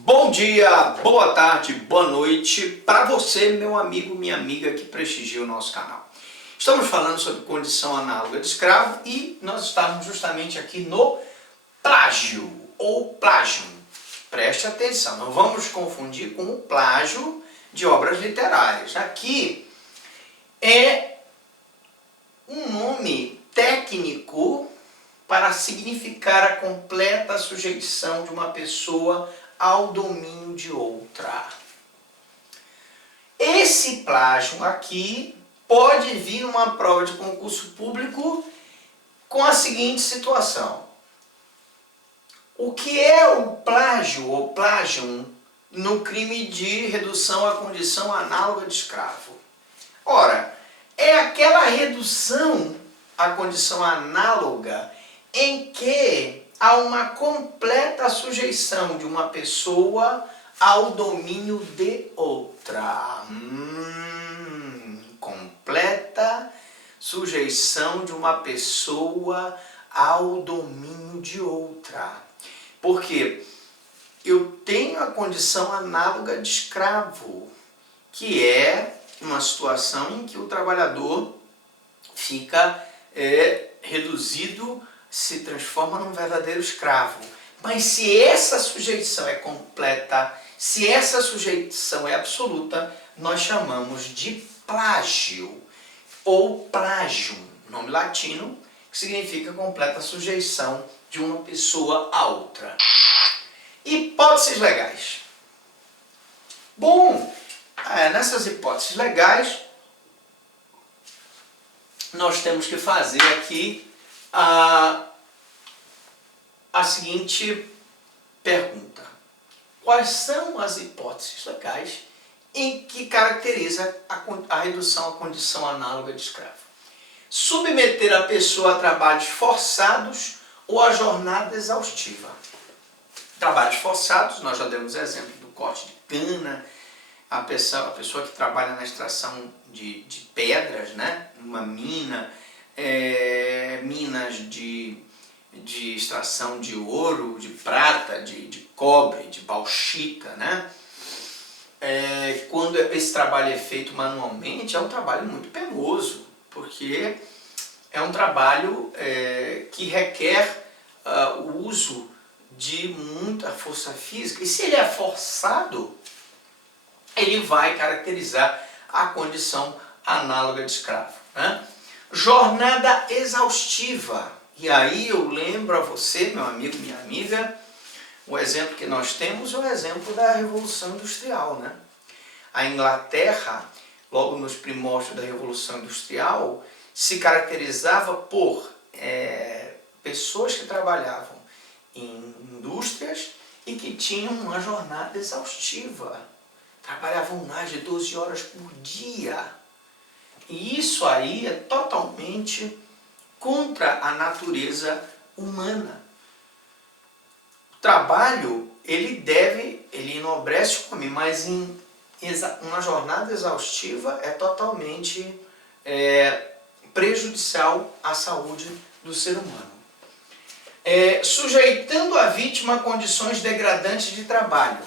Bom dia, boa tarde, boa noite para você, meu amigo, minha amiga que prestigia o nosso canal. Estamos falando sobre condição análoga de escravo e nós estamos justamente aqui no plágio ou plágio. Preste atenção, não vamos confundir com o plágio de obras literárias. Aqui é um nome técnico para significar a completa sujeição de uma pessoa ao domínio de outra. Esse plágio aqui pode vir numa prova de concurso público com a seguinte situação. O que é o plágio ou plágio no crime de redução à condição análoga de escravo? Ora, é aquela redução à condição análoga em que há uma completa sujeição de uma pessoa ao domínio de outra. Completa sujeição de uma pessoa ao domínio de outra. Porque eu tenho a condição análoga de escravo, que é uma situação em que o trabalhador fica reduzido, se transforma num verdadeiro escravo. Mas se essa sujeição é completa, se essa sujeição é absoluta, nós chamamos de plágio ou plágio, nome latino, que significa completa sujeição de uma pessoa a outra. Hipóteses legais. Bom, nessas hipóteses legais, nós temos que fazer aqui a seguinte pergunta. Quais são as hipóteses legais em que caracteriza a redução à condição análoga de escravo? Submeter a pessoa a trabalhos forçados ou a jornada exaustiva. Trabalhos forçados, nós já demos exemplo do corte de cana, a pessoa que trabalha na extração de pedras, né? Uma mina, minas de extração de ouro, de prata, de cobre, de bauxita, né? Quando esse trabalho é feito manualmente, é um trabalho muito penoso, porque é um trabalho que requer o uso de muita força física, e se ele é forçado, ele vai caracterizar a condição análoga de escravo, né? Jornada exaustiva. E aí eu lembro a você, meu amigo, minha amiga, o exemplo que nós temos é o exemplo da Revolução Industrial, né? A Inglaterra, logo nos primórdios da Revolução Industrial, se caracterizava por pessoas que trabalhavam em indústrias e que tinham uma jornada exaustiva. Trabalhavam mais de 12 horas por dia. E isso aí é totalmente contra a natureza humana. O trabalho, ele enobrece o homem, mas uma jornada exaustiva é totalmente prejudicial à saúde do ser humano. Sujeitando a vítima a condições degradantes de trabalho.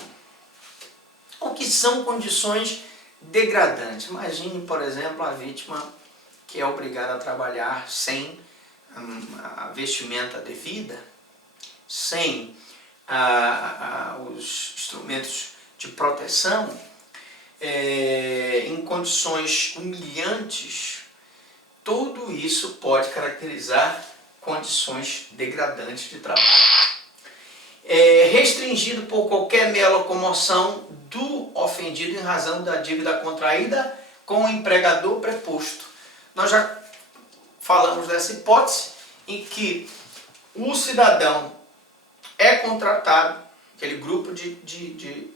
O que são condições degradantes? Imagine, por exemplo, a vítima que é obrigada a trabalhar sem a vestimenta devida, sem os instrumentos de proteção, em condições humilhantes. Tudo isso pode caracterizar condições degradantes de trabalho. Restringido por qualquer meia locomoção do ofendido em razão da dívida contraída com o empregador preposto. Nós já falamos dessa hipótese em que o cidadão é contratado, aquele grupo de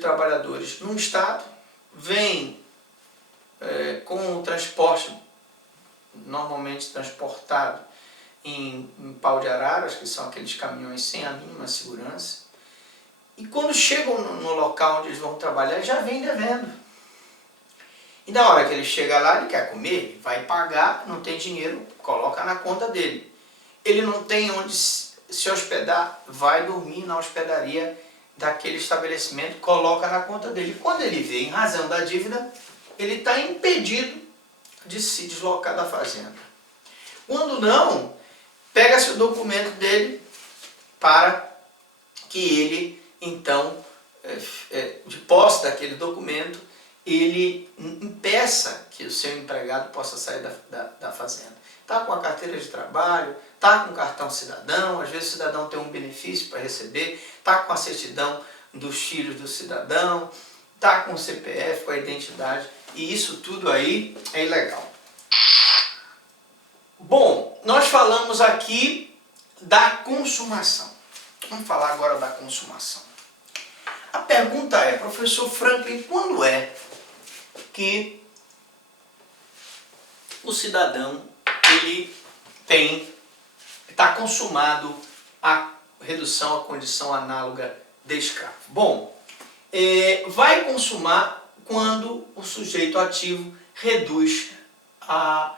trabalhadores num estado, vem com o transporte normalmente transportado em pau de araras, que são aqueles caminhões sem a mínima segurança, e quando chegam no local onde eles vão trabalhar, já vem devendo. E na hora que ele chega lá, ele quer comer, vai pagar, não tem dinheiro, coloca na conta dele. Ele não tem onde se hospedar, vai dormir na hospedaria daquele estabelecimento, coloca na conta dele. Quando ele vê em razão da dívida, ele está impedido de se deslocar da fazenda. Quando não, pega-se o documento dele para que ele, então, de posse daquele documento, ele impeça que o seu empregado possa sair da fazenda. Está com a carteira de trabalho, está com o cartão cidadão, às vezes o cidadão tem um benefício para receber, está com a certidão dos filhos do cidadão, está com o CPF, com a identidade, e isso tudo aí é ilegal. Bom, nós falamos aqui da consumação. Vamos falar agora da consumação. A pergunta é, professor Franklin, quando é que o cidadão ele está consumado a redução à condição análoga de escravo? Bom, vai consumar quando o sujeito ativo reduz a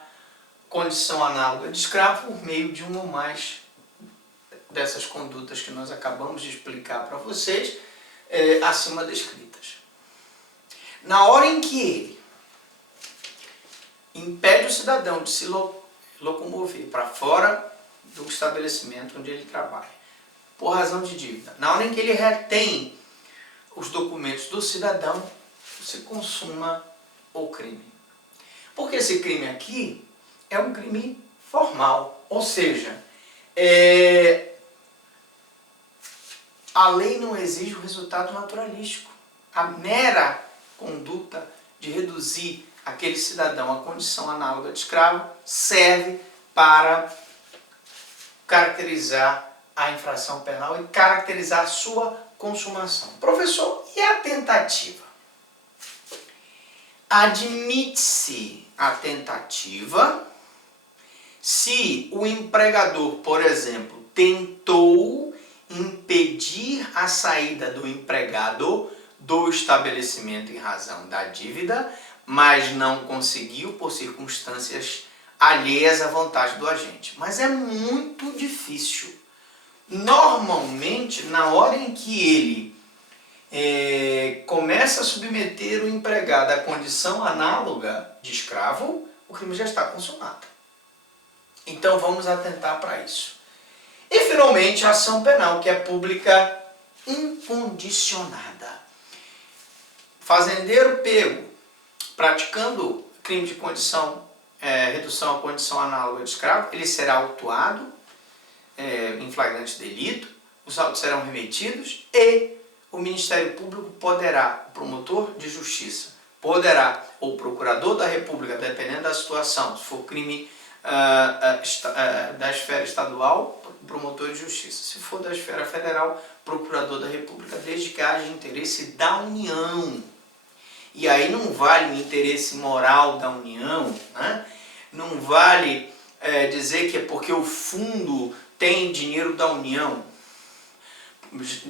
condição análoga de escravo por meio de uma ou mais dessas condutas que nós acabamos de explicar para vocês, acima descritas. Na hora em que ele impede o cidadão de se locomover para fora do estabelecimento onde ele trabalha, por razão de dívida, na hora em que ele retém os documentos do cidadão, se consuma o crime. Porque esse crime aqui é um crime formal, ou seja, a lei não exige o resultado naturalístico. A mera conduta de reduzir aquele cidadão à condição análoga de escravo serve para caracterizar a infração penal e caracterizar a sua consumação. Professor, e a tentativa? Admite-se a tentativa se o empregador, por exemplo, tentou impedir a saída do empregado do estabelecimento em razão da dívida, mas não conseguiu por circunstâncias alheias à vontade do agente. Mas é muito difícil. Normalmente, na hora em que ele começa a submeter o empregado à condição análoga de escravo, o crime já está consumado. Então vamos atentar para isso. E finalmente a ação penal, que é pública incondicionada. Fazendeiro pego praticando crime de redução à condição análoga de escravo, ele será autuado em flagrante delito, os autos serão remetidos e o Ministério Público poderá, o promotor de justiça, poderá, ou o procurador da República, dependendo da situação, se for crime da esfera estadual, promotor de justiça. Se for da esfera federal, procurador da República, desde que haja interesse da União. E aí não vale o interesse moral da União, né? Não vale dizer que é porque o fundo tem dinheiro da União.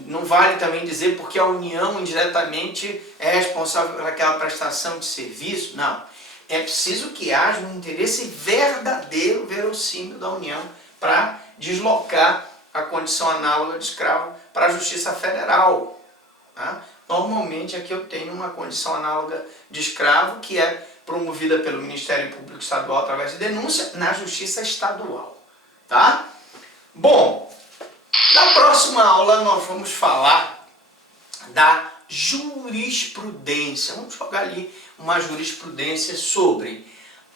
Não vale também dizer porque a União indiretamente é responsável por aquela prestação de serviço. Não. É preciso que haja um interesse verdadeiro, verossímil da União para deslocar a condição análoga de escravo para a Justiça Federal. Tá? Normalmente aqui eu tenho uma condição análoga de escravo que é promovida pelo Ministério Público Estadual através de denúncia na Justiça Estadual. Tá? Bom, na próxima aula nós vamos falar da jurisprudência. Vamos jogar ali uma jurisprudência sobre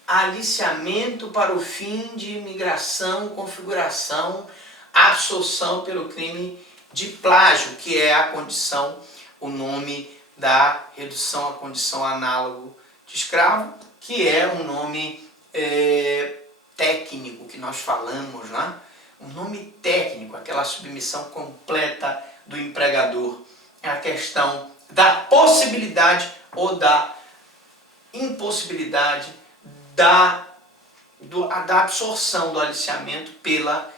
aliciamento para o fim de imigração, configuração, absorção pelo crime de plágio, que é a condição, o nome da redução à condição análogo de escravo, que é um nome técnico que nós falamos, né? Um nome técnico, aquela submissão completa do empregador. É a questão da possibilidade ou da impossibilidade da absorção do aliciamento pela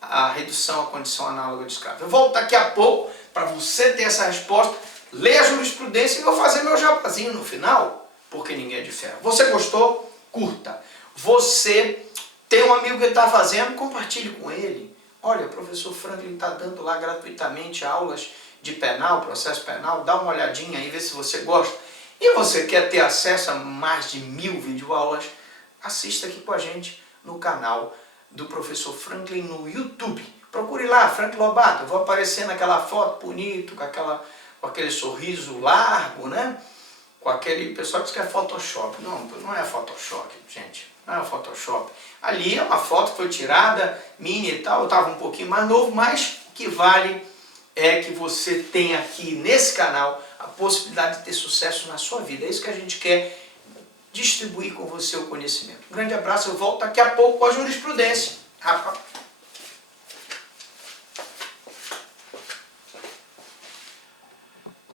a redução à condição análoga de escravo. Eu volto daqui a pouco para você ter essa resposta, ler a jurisprudência e vou fazer meu jabazinho no final, porque ninguém é de ferro. Você gostou? Curta. Você tem um amigo que está fazendo, compartilhe com ele. Olha, o professor Franklin está dando lá gratuitamente aulas de penal, processo penal, dá uma olhadinha aí, vê se você gosta. E você quer ter acesso a mais de 1000 videoaulas, assista aqui com a gente no canal do professor Franklin no YouTube. Procure lá, Franklin Lobato, eu vou aparecer naquela foto bonito, com aquele sorriso largo, né? Com aquele pessoal que diz que é Photoshop. Não, não é Photoshop, gente. Não é Photoshop. Ali é uma foto que foi tirada, minha e tal, eu estava um pouquinho mais novo, mas o que vale é que você tem aqui nesse canal a possibilidade de ter sucesso na sua vida. É isso que a gente quer distribuir com você o conhecimento. Um grande abraço, eu volto daqui a pouco com a jurisprudência.